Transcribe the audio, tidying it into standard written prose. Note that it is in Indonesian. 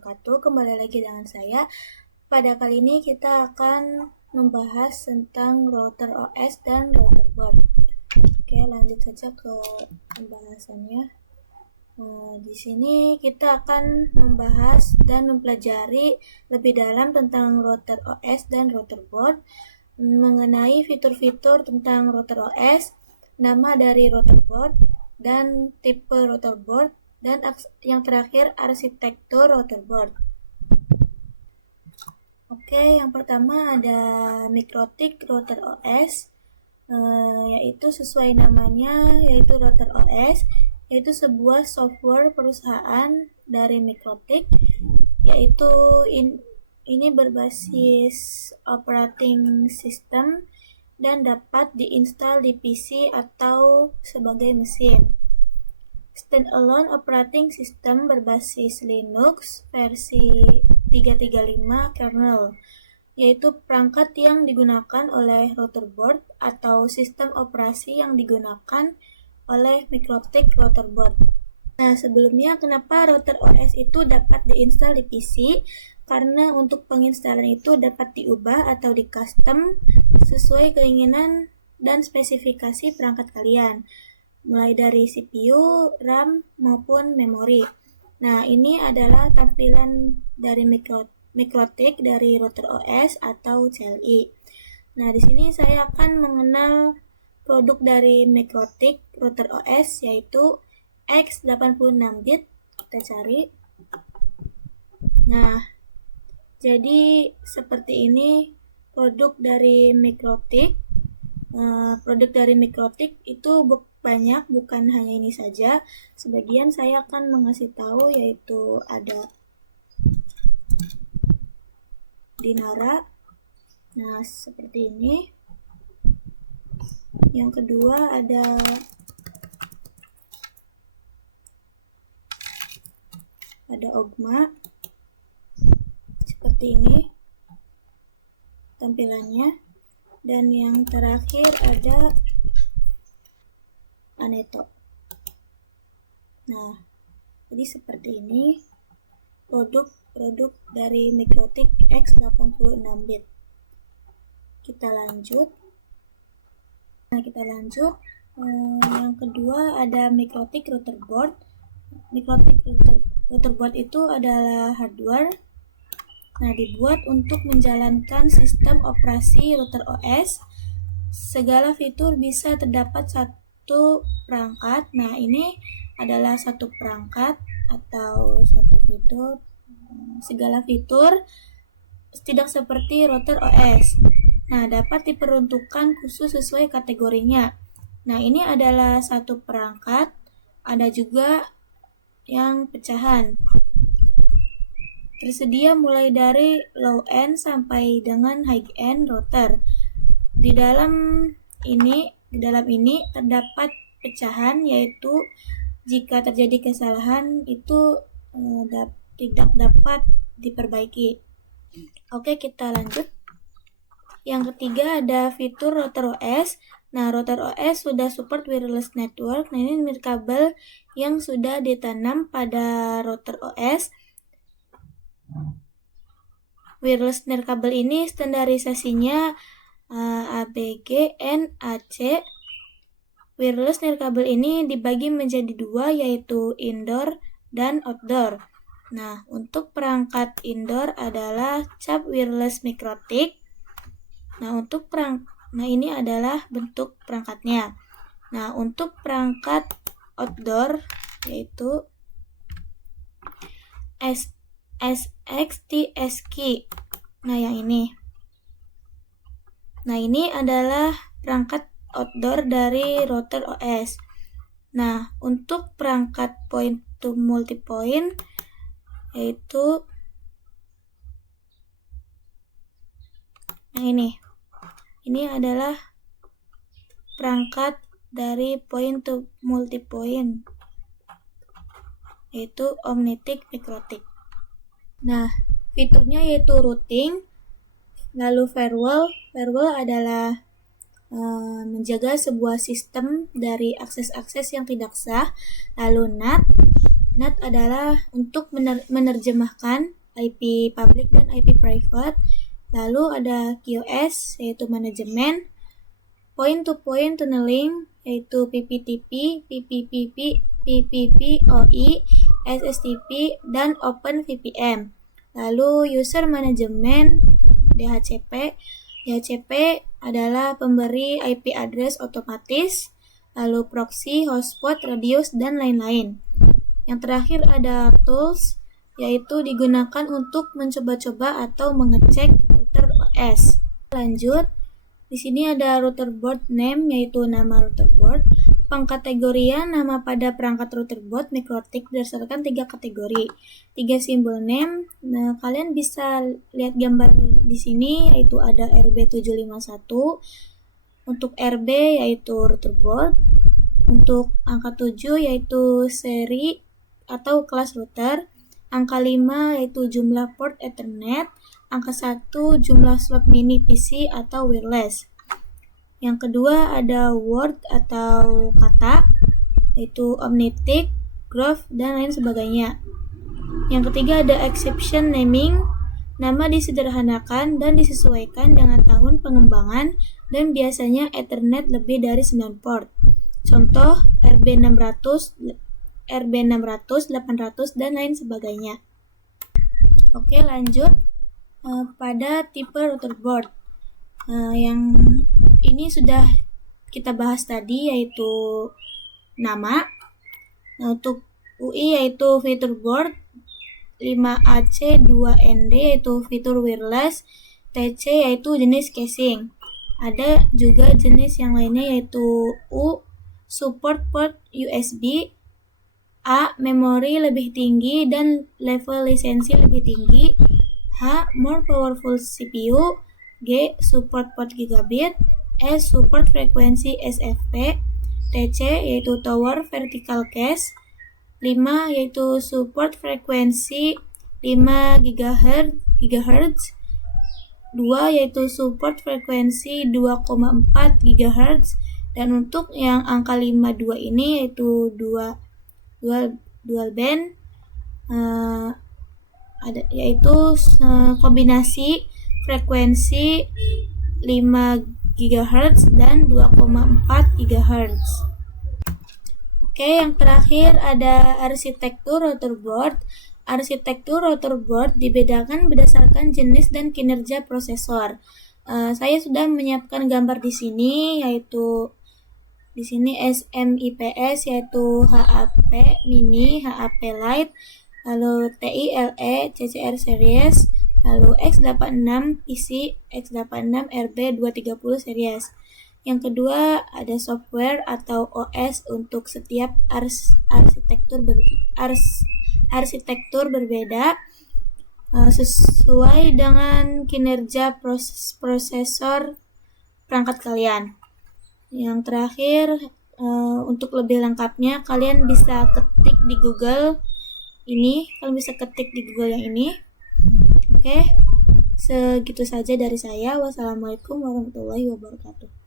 wabarakatuh. Kembali lagi dengan saya. Pada kali ini kita akan membahas tentang router OS dan router board. Oke, lanjut saja ke pembahasannya. Di sini kita akan membahas dan mempelajari lebih dalam tentang router OS dan router board, mengenai fitur-fitur tentang router OS, nama dari router board, dan tipe router board, dan yang terakhir arsitektur router board. Oke, yang pertama ada MikroTik router OS, yaitu sesuai namanya, yaitu router OS, yaitu sebuah software perusahaan dari MikroTik, yaitu ini berbasis operating system dan dapat diinstal di PC atau sebagai mesin. Standalone operating system berbasis Linux versi 335 kernel, yaitu perangkat yang digunakan oleh router board atau sistem operasi yang digunakan oleh MikroTik router board. Nah, sebelumnya kenapa router OS itu dapat diinstal di PC? Karena untuk penginstalan itu dapat diubah atau di-custom sesuai keinginan dan spesifikasi perangkat kalian, mulai dari CPU, RAM, maupun memori. Nah, ini adalah tampilan dari MikroTik dari router OS atau CLI. Nah, di sini saya akan mengenal produk dari MikroTik router OS, yaitu X86-bit. Kita cari. Nah, jadi seperti ini produk dari MikroTik. Produk dari MikroTik itu banyak, bukan hanya ini saja. Sebagian saya akan mengasih tahu, yaitu ada Dinara. Nah, seperti ini. Yang kedua ada Ogma. Seperti ini tampilannya. Dan yang terakhir ada Aneto. Nah, jadi seperti ini produk dari MikroTik X86-bit. Kita lanjut. Yang kedua ada MikroTik router board. MikroTik router board itu adalah hardware. Nah, dibuat untuk menjalankan sistem operasi router OS. Segala fitur bisa terdapat satu perangkat. Nah, ini adalah satu perangkat atau satu fitur. Segala fitur tidak seperti router OS. Nah, dapat diperuntukkan khusus sesuai kategorinya. Nah, ini adalah satu perangkat. Ada juga yang pecahan. Tersedia mulai dari low end sampai dengan high end router. Di dalam ini terdapat pecahan, yaitu jika terjadi kesalahan itu tidak dapat diperbaiki. Oke, kita lanjut. Yang ketiga ada fitur router OS. Nah, router OS sudah support wireless network. Nah, ini nirkabel yang sudah ditanam pada router OS. Wireless nirkabel ini standarisasinya ABG-NAC. Wireless nirkabel ini dibagi menjadi dua, yaitu indoor dan outdoor. Nah, untuk perangkat indoor adalah cap wireless MikroTik. Nah, ini adalah bentuk perangkatnya. Nah, untuk perangkat outdoor yaitu SXTSK. Nah, yang ini. Nah, ini adalah perangkat outdoor dari router OS. Nah, untuk perangkat point to multipoint yaitu ini adalah perangkat dari point to multipoint, yaitu Omnitic MikroTik. Nah, fiturnya yaitu routing, lalu firewall. Firewall adalah menjaga sebuah sistem dari akses-akses yang tidak sah. Lalu NAT. NAT adalah untuk menerjemahkan IP public dan IP private. Lalu ada QoS yaitu manajemen, point-to-point tunneling yaitu PPTP, PPPP, PPPoE, SSTP, dan OpenVPN. Lalu user management DHCP. DHCP adalah pemberi IP address otomatis, lalu proxy, hotspot, radius, dan lain-lain. Yang terakhir ada tools, yaitu digunakan untuk mencoba-coba atau mengecek router OS. Lanjut, di sini ada router board name, yaitu nama router board. Pengkategorian nama pada perangkat router board MikroTik berdasarkan 3 kategori. 3 simbol name. Nah, kalian bisa lihat gambar di sini, yaitu ada RB751. Untuk RB yaitu router board. Untuk angka 7 yaitu seri atau kelas router. Angka 5 yaitu jumlah port Ethernet. Angka 1 jumlah slot mini PC atau wireless. Yang kedua ada word atau kata, yaitu omnitic, graph, dan lain sebagainya. Yang ketiga ada exception naming. Nama disederhanakan dan disesuaikan dengan tahun pengembangan dan biasanya Ethernet lebih dari 9 port. Contoh RB600, RB600, 800, dan lain sebagainya. Oke, lanjut pada tipe router board. Yang ini sudah kita bahas tadi, yaitu nama. Nah, untuk UI yaitu fitur board, 5AC2ND yaitu fitur wireless, TC yaitu jenis casing. Ada juga jenis yang lainnya yaitu U support port USB, A memori lebih tinggi dan level lisensi lebih tinggi, H more powerful CPU, G support port gigabit, S support frekuensi SFP, TC yaitu tower vertical cache, 5 yaitu support frekuensi 5 GHz, 2 yaitu support frekuensi 2,4 GHz, dan untuk yang angka 52 ini yaitu dual band, ada yaitu kombinasi frekuensi 5 GHz dan 2,4 GHz. Oke, yang terakhir ada arsitektur router board. Arsitektur router board dibedakan berdasarkan jenis dan kinerja prosesor. Saya sudah menyiapkan gambar di sini, yaitu di sini SMIPS yaitu HAP mini, HAP light, lalu TILE, CCR series, lalu X86 PC, X86 RB230 series. Yang kedua ada software atau OS untuk setiap arsitektur berbeda sesuai dengan kinerja prosesor perangkat kalian. Yang terakhir, untuk lebih lengkapnya kalian bisa ketik di Google yang ini. Oke, segitu saja dari saya. Wassalamualaikum warahmatullahi wabarakatuh.